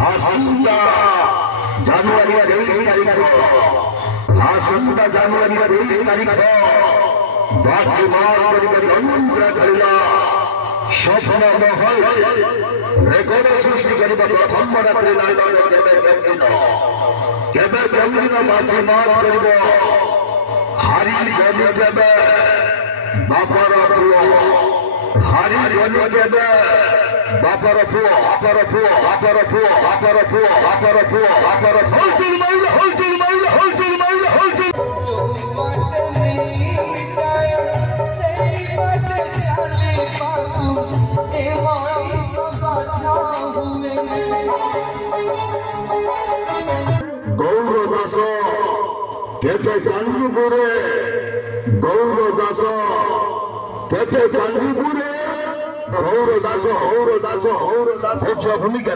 आसंता January 23 तारीख आसंता January 23 तारीख बाजी मार कर जन्म धरला स्वप्न महल रेकर्ड सृष्टि करबा प्रथम रात्रि नाइट केबे जंगीन बाजी मार करबो हारी गनी केबे बापर पुओ हारी गनी केबे बापर पुओ बापर पुओ बापर पुओ बापर पुओ बापर पुओ बापर होलचुल माइले होलचुल माइले होलचुल माइले होलचुल गौर दास केते कांदीपुरे गौर दास केते कांदीपुरे गौर दास भूमिका